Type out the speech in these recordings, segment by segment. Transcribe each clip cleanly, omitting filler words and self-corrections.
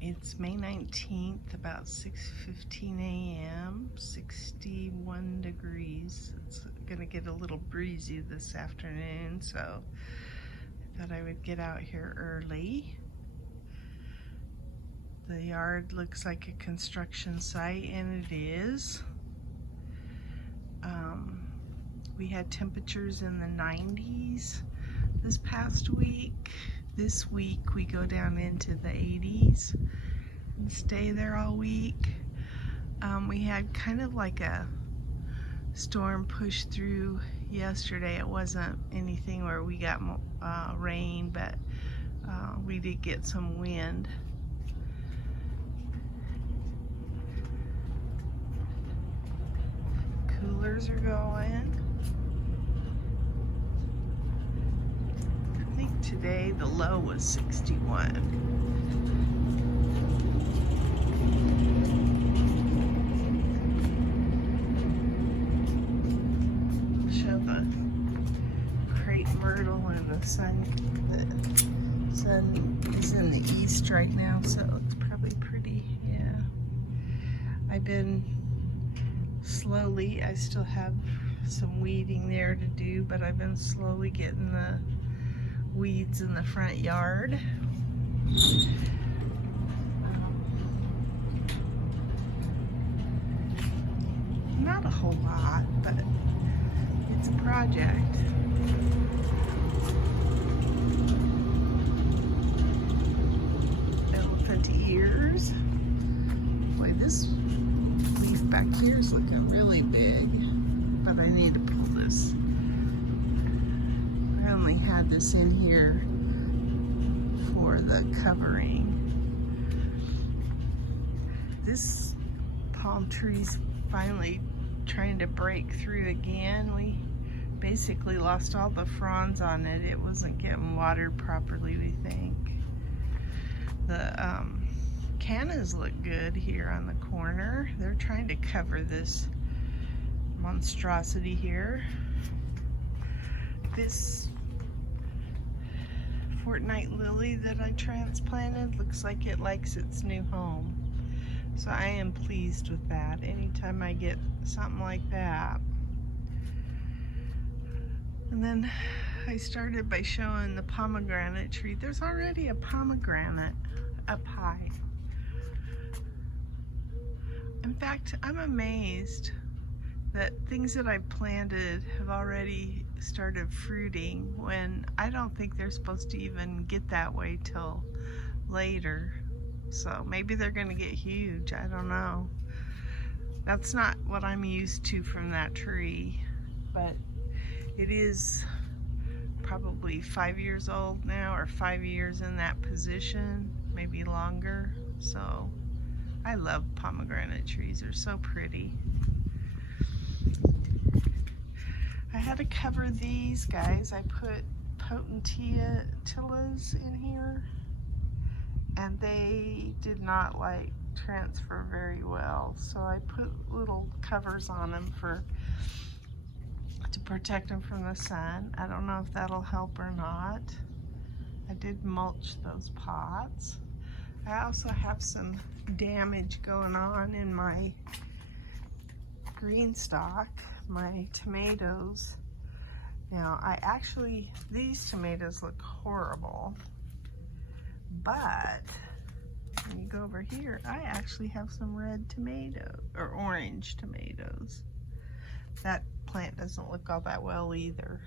It's May 19th, about 6:15 a.m., 61 degrees. It's gonna get a little breezy this afternoon, so I thought I would get out here early. The yard looks like a construction site, and it is. We had temperatures in the 90s this past week. This week we go down into the 80s and stay there all week. We had kind of like a storm push through yesterday. It wasn't anything where we got rain, but we did get some wind. Coolers are going. I think today the low was 61. Show the crepe myrtle and the sun. The sun is in the east right now, so it's probably pretty. Yeah. I've been slowly, I still have some weeding there to do, but I've been slowly getting the weeds in the front yard. Not a whole lot, but it's a project. Elephant ears. Boy, this leaf back here is looking really big, but I need to pull this. I only had this in here for the covering. This palm tree's finally trying to break through again. We basically lost all the fronds on it. It wasn't getting watered properly, we think. The cannas look good here on the corner. They're trying to cover this monstrosity here. This fortnight lily that I transplanted looks like it likes its new home. So I am pleased with that. Anytime I get something like that. And then I started by showing the pomegranate tree. There's already a pomegranate up high. In fact, I'm amazed that things that I planted have already started fruiting when I don't think they're supposed to even get that way till later. So maybe they're gonna get huge, I don't know. That's not what I'm used to from that tree, but it is probably 5 years old now, or 5 years in that position, maybe longer. So I love pomegranate trees, they're so pretty. I had to cover these guys. I put potentillas in here, and they did not like transfer very well. So I put little covers on them to protect them from the sun. I don't know if that'll help or not. I did mulch those pots. I also have some damage going on in my GreenStalk, my tomatoes. Now, these tomatoes look horrible, but when you go over here, I actually have some red tomatoes, or orange tomatoes. That plant doesn't look all that well either.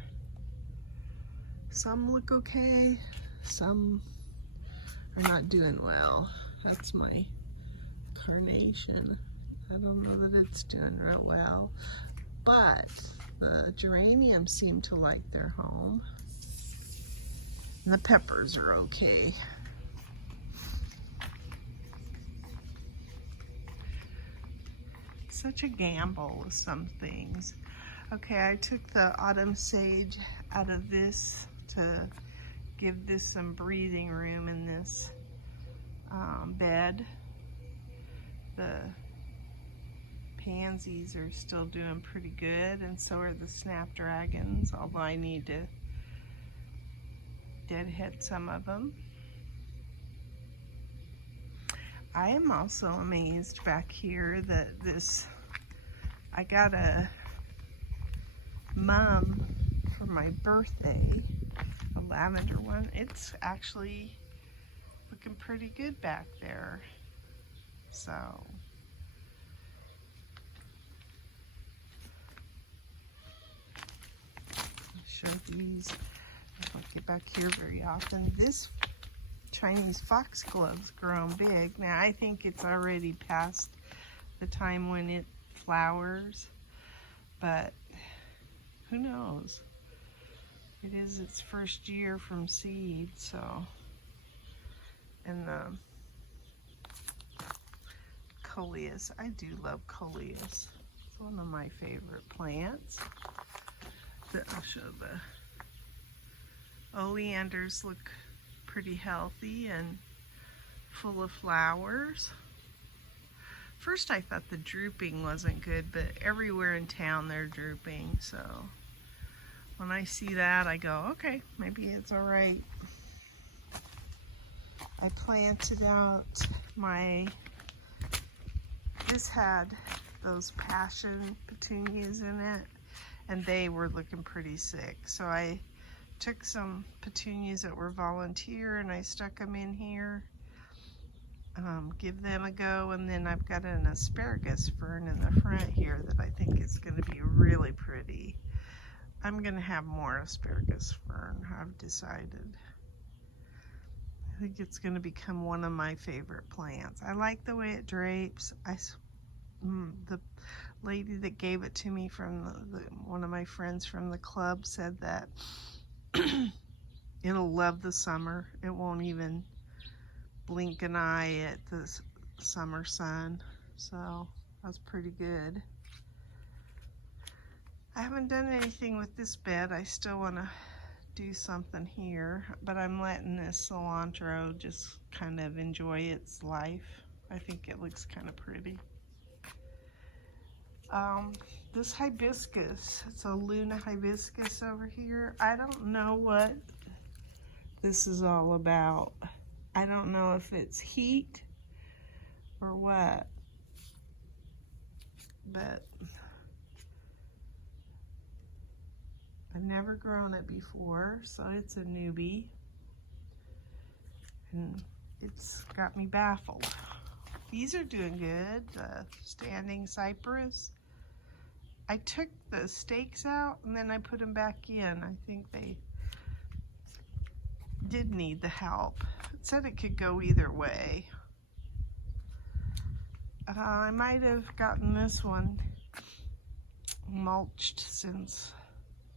Some look okay, some are not doing well. That's my carnation. I don't know that it's doing real well, but the geraniums seem to like their home. And the peppers are okay. Such a gamble with some things. Okay, I took the autumn sage out of this to give this some breathing room in this bed. The pansies are still doing pretty good, and so are the snapdragons, although I need to deadhead some of them. I am also amazed back here that I got a mum for my birthday, a lavender one. It's actually looking pretty good back there. So I'll show these. I don't get back here very often. This Chinese foxglove's grown big. Now I think it's already past the time when it flowers, but who knows? It is its first year from seed, so. And the coleus, I do love coleus. It's one of my favorite plants. I'll show the oleanders look pretty healthy and full of flowers. First I thought the drooping wasn't good, but everywhere in town they're drooping, so when I see that I go, okay, maybe it's all right. I planted out this had those passion petunias in it, and they were looking pretty sick, so I took some petunias that were volunteer and I stuck them in here. Give them a go, and then I've got an asparagus fern in the front here that I think is going to be really pretty. I'm going to have more asparagus fern, I've decided. I think it's going to become one of my favorite plants. I like the way it drapes. The lady that gave it to me from one of my friends from the club said that it'll love the summer. It won't even blink an eye at the summer sun, so that's pretty good. I haven't done anything with this bed. I still want to do something here, but I'm letting this cilantro just kind of enjoy its life. I think it looks kind of pretty. This hibiscus, it's a Luna hibiscus over here. I don't know what this is all about. I don't know if it's heat or what, but I've never grown it before, so it's a newbie, and it's got me baffled. These are doing good, the standing cypress. I took the stakes out and then I put them back in. I think they did need the help. It said it could go either way. I might have gotten this one mulched since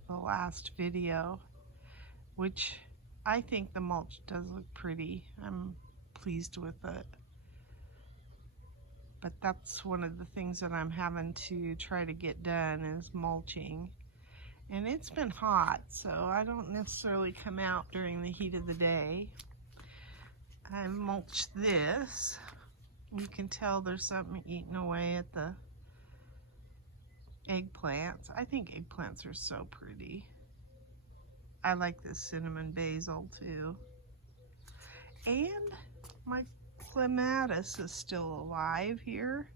the last video, which I think the mulch does look pretty. I'm pleased with it. But that's one of the things that I'm having to try to get done is mulching. And it's been hot, so I don't necessarily come out during the heat of the day. I mulched this. You can tell there's something eating away at the eggplants. I think eggplants are so pretty. I like this cinnamon basil too. And my clematis is still alive here,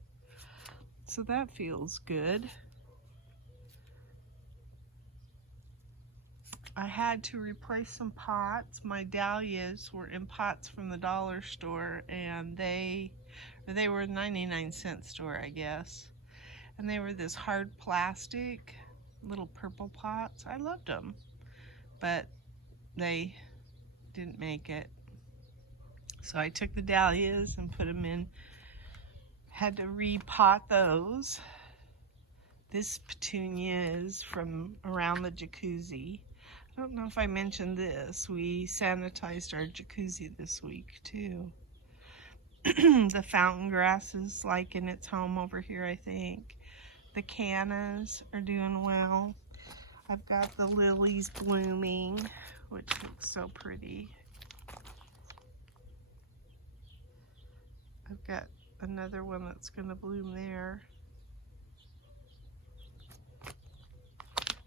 so that feels good. I had to replace some pots. My dahlias were in pots from the dollar store, and they were a 99-cent store, I guess. And they were this hard plastic, little purple pots. I loved them, but they didn't make it. So I took the dahlias and put them in, had to repot those. This petunia is from around the jacuzzi. I don't know if I mentioned this. We sanitized our jacuzzi this week too. The fountain grass is liking its home over here, I think. The cannas are doing well. I've got the lilies blooming, which looks so pretty. I've got another one that's going to bloom there.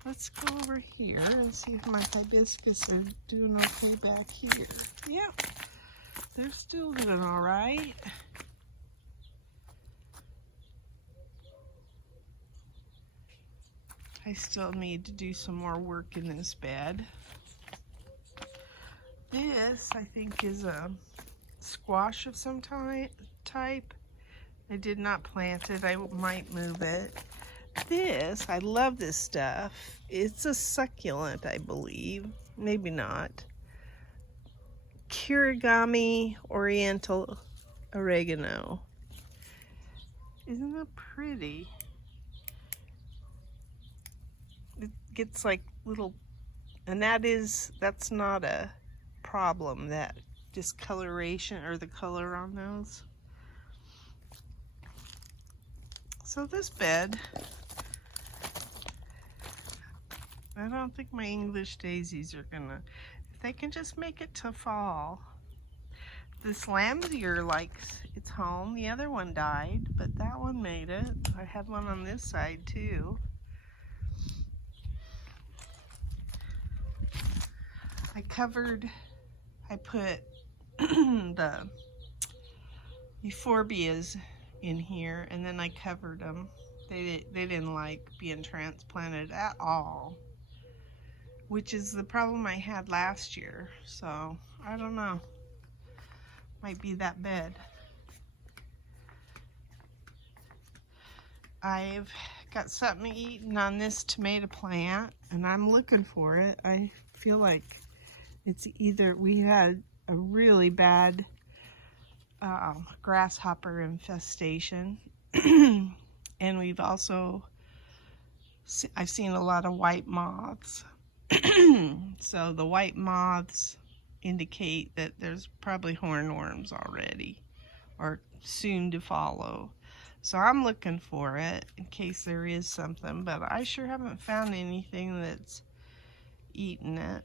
Let's go over here and see if my hibiscus are doing okay back here. Yep, they're still doing all right. I still need to do some more work in this bed. This, I think, is a squash of some type. I did not plant it. I might move it. This, I love this stuff. It's a succulent, I believe. Maybe not. Kirigami Oriental Oregano. Isn't that pretty? It gets like little, and that's not a problem, that discoloration or the color on those. So this bed, I don't think my English daisies are gonna, if they can just make it to fall. This lamb's ear likes its home. The other one died, but that one made it. I had one on this side too. I put the euphorbias in here, and then I covered them. They didn't like being transplanted at all, which is the problem I had last year. So I don't know, might be that bed. I've got something eating on this tomato plant, and I'm looking for it. I feel like it's either we had a really bad grasshopper infestation, and we've also, I've seen a lot of white moths. So the white moths indicate that there's probably hornworms already, or soon to follow. So I'm looking for it in case there is something, but I sure haven't found anything that's eaten it.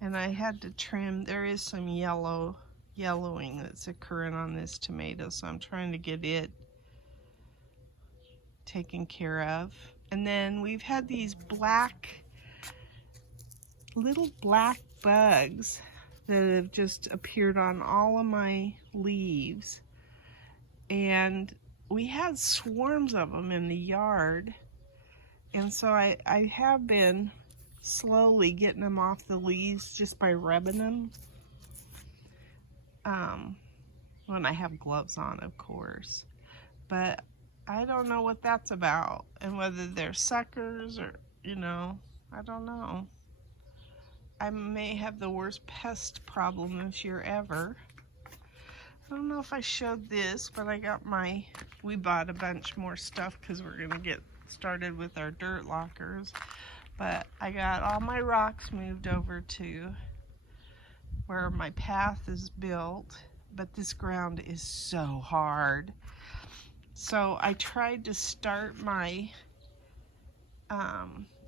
And I had to trim, there is some yellowing that's occurring on this tomato, so I'm trying to get it taken care of. And then we've had these little black bugs that have just appeared on all of my leaves. And we had swarms of them in the yard. And so I have been slowly getting them off the leaves just by rubbing them. When I have gloves on, of course. But I don't know what that's about, and whether they're suckers or, I don't know. I may have the worst pest problem this year ever. I don't know if I showed this, but we bought a bunch more stuff because we're gonna get started with our dirt lockers. But I got all my rocks moved over to where my path is built, but this ground is so hard. So I tried to start my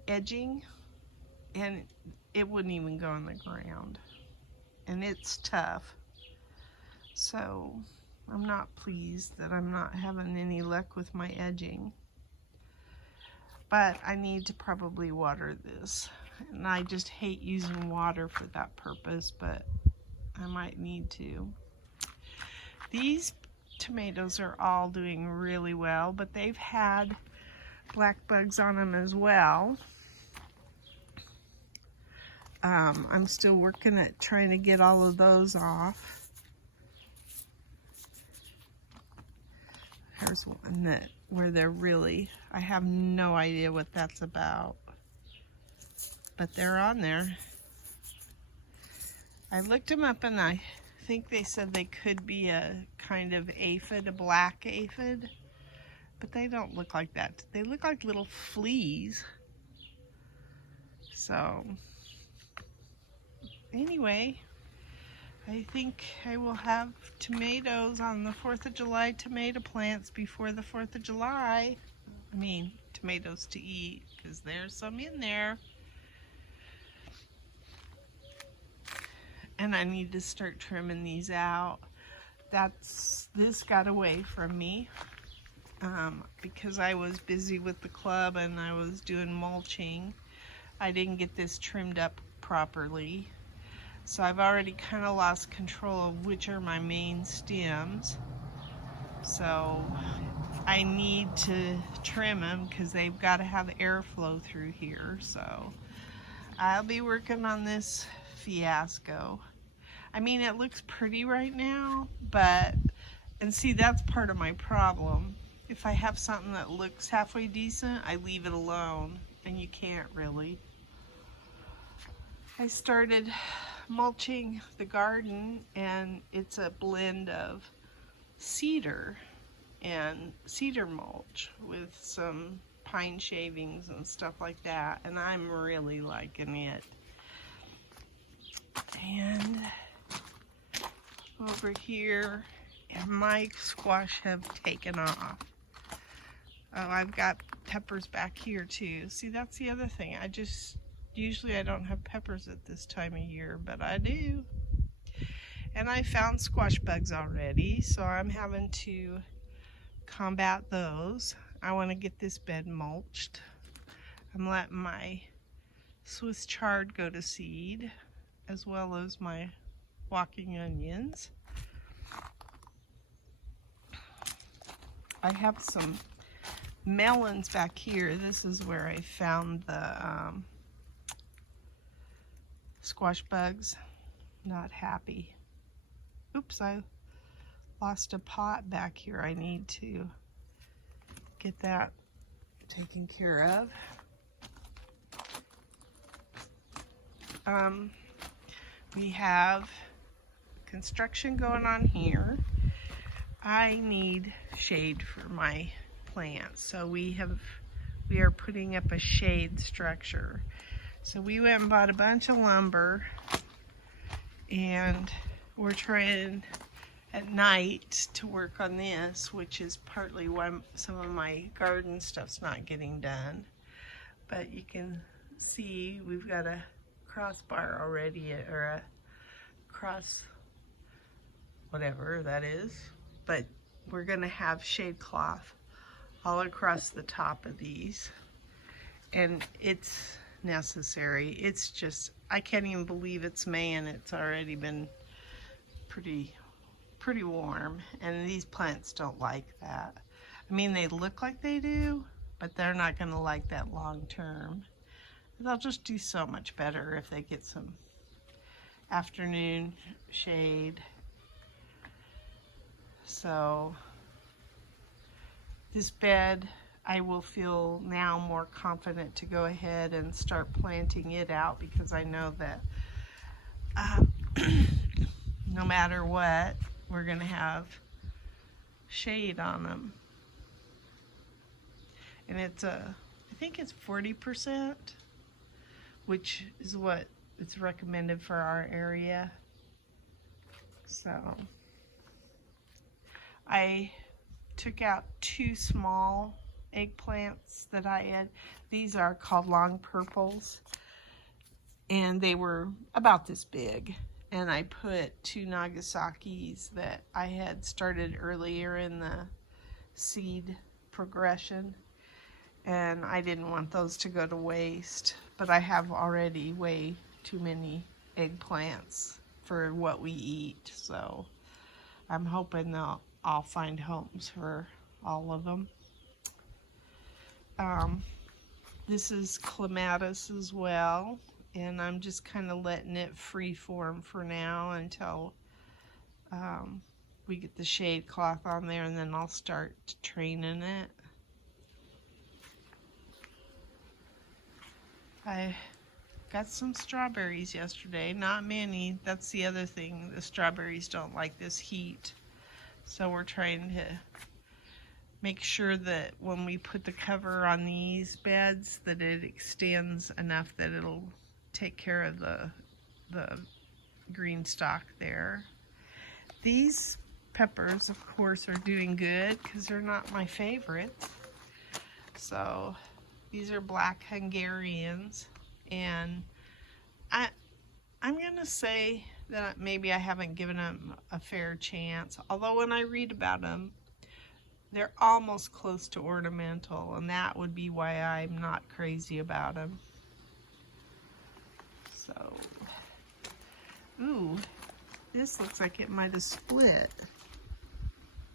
edging, and it wouldn't even go in the ground, and it's tough. So I'm not pleased that I'm not having any luck with my edging. But I need to probably water this, and I just hate using water for that purpose, but I might need to. These tomatoes are all doing really well, but they've had black bugs on them as well. I'm still working at trying to get all of those off. Here's one where they're really, I have no idea what that's about, but they're on there. I looked them up, and I think they said they could be a kind of aphid, a black aphid, but they don't look like that. They look like little fleas. So anyway, I think I will have tomatoes on the 4th of July, tomato plants before the 4th of July. I mean, tomatoes to eat, because there's some in there. And I need to start trimming these out. This got away from me because I was busy with the club and I was doing mulching. I didn't get this trimmed up properly. So I've already kind of lost control of which are my main stems. So I need to trim them because they've got to have airflow through here. So I'll be working on this fiasco. I mean, it looks pretty right now, but, and see, that's part of my problem. If I have something that looks halfway decent, I leave it alone, and you can't really. I started mulching the garden, and it's a blend of cedar and cedar mulch with some pine shavings and stuff like that, and I'm really liking it. And over here, and my squash have taken off. Oh, I've got peppers back here too. See, that's the other thing. Usually I don't have peppers at this time of year, but I do. And I found squash bugs already, so I'm having to combat those. I want to get this bed mulched. I'm letting my Swiss chard go to seed, as well as my walking onions. I have some melons back here. This is where I found the squash bugs. Not happy. Oops, I lost a pot back here. I need to get that taken care of. We have construction going on here. I need shade for my plants, so we are putting up a shade structure. So we went and bought a bunch of lumber, and we're trying at night to work on this, which is partly why some of my garden stuff's not getting done. But you can see we've got a crossbar already, or a cross whatever that is, but we're going to have shade cloth all across the top of these, and it's necessary. It's just, I can't even believe it's May and it's already been pretty warm, and these plants don't like that. I mean, they look like they do, but they're not going to like that long term. They'll just do so much better if they get some afternoon shade. So this bed, I will feel now more confident to go ahead and start planting it out, because I know that no matter what, we're going to have shade on them. And it's I think it's 40%, which is what it's recommended for our area. So I took out 2 small eggplants that I had. These are called long purples, and they were about this big. And I put 2 Nagasaki's that I had started earlier in the seed progression, and I didn't want those to go to waste. But I have already way too many eggplants for what we eat, so I'm hoping I'll find homes for all of them. This is clematis as well, and I'm just kind of letting it free form for now until we get the shade cloth on there, and then I'll start training it. I got some strawberries yesterday, not many. That's the other thing, the strawberries don't like this heat. So we're trying to make sure that when we put the cover on these beds, that it extends enough that it'll take care of the green stalk there. These peppers, of course, are doing good because they're not my favorites. So these are black Hungarians, and I'm gonna say that maybe I haven't given them a fair chance. Although when I read about them, they're almost close to ornamental, and that would be why I'm not crazy about them. So, ooh, this looks like it might have split.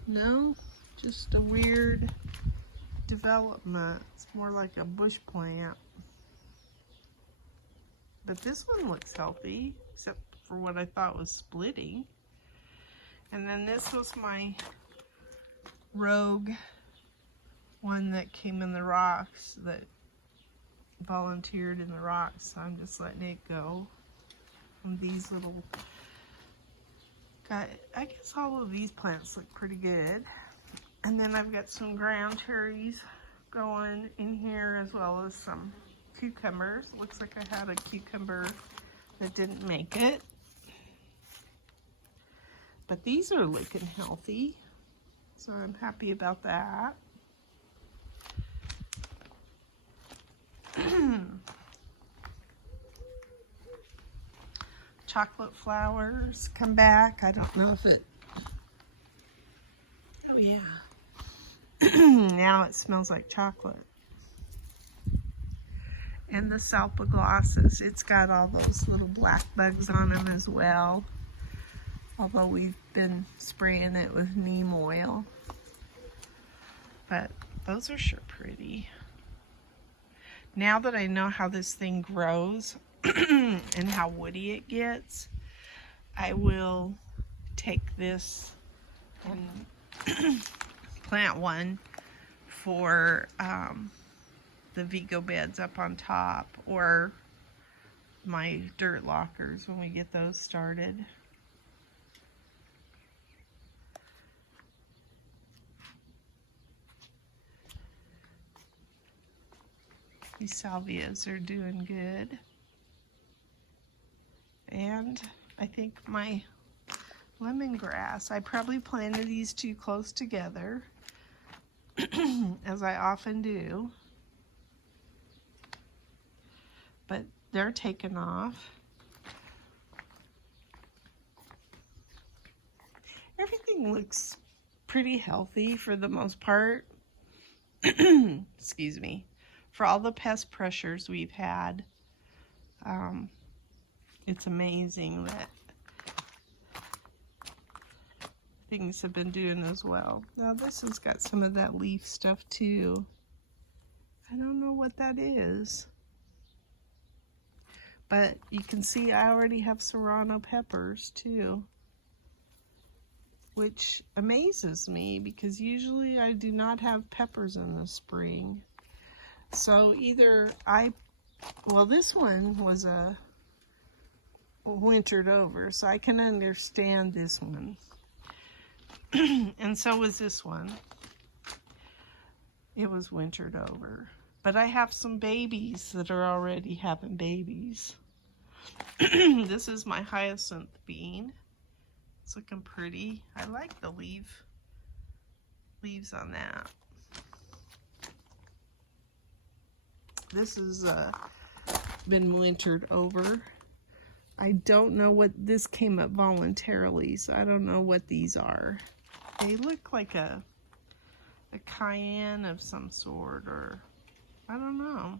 No, just a weird development. It's more like a bush plant. But this one looks healthy, except for what I thought was splitting. And then this was my rogue one that came in the rocks, that volunteered in the rocks. So I'm just letting it go. And these little, I guess all of these plants look pretty good. And then I've got some ground cherries going in here, as well as some cucumbers. Looks like I had a cucumber that didn't make it. But these are looking healthy, so I'm happy about that. Chocolate flowers come back. I don't know if it, oh yeah. Now it smells like chocolate. And the salpaglosses, it's got all those little black bugs on them as well. Although we've been spraying it with neem oil. But those are sure pretty. Now that I know how this thing grows and how woody it gets, I will take this and plant one for the Vego beds up on top, or my dirt lockers when we get those started. These salvias are doing good. And I think my lemongrass, I probably planted these two close together, as I often do. But they're taken off. Everything looks pretty healthy for the most part. Excuse me. For all the pest pressures we've had, it's amazing that things have been doing as well. Now this has got some of that leaf stuff too. I don't know what that is. But you can see I already have serrano peppers too, which amazes me because usually I do not have peppers in the spring. So either well, this one was a wintered over, so I can understand this one. And so was this one. It was wintered over. But I have some babies that are already having babies. This is my hyacinth bean. It's looking pretty. I like the leaves on that. This has been wintered over. I don't know what, this came up voluntarily, so I don't know what these are. They look like a cayenne of some sort, or I don't know.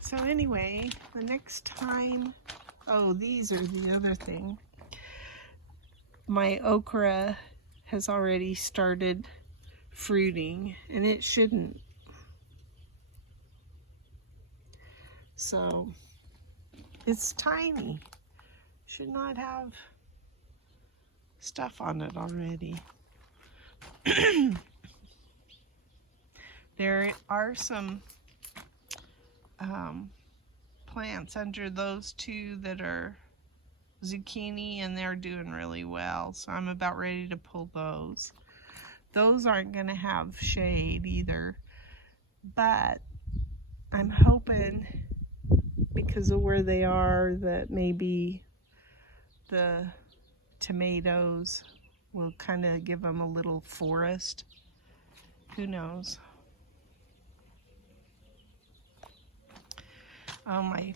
So anyway, the next time, oh, these are the other thing. My okra has already started fruiting, and it shouldn't. So it's tiny. Should not have stuff on it already. There are some plants under those two that are zucchini, and they're doing really well, so I'm about ready to pull those. Those aren't going to have shade either, but I'm hoping, because of where they are, that maybe the tomatoes will kind of give them a little forest. Who knows? Oh, my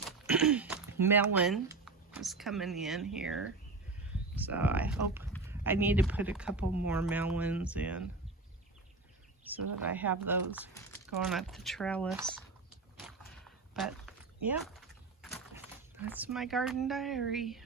melon is coming in here, so I hope, I need to put a couple more melons in so that I have those going up the trellis. But yeah, that's my garden diary.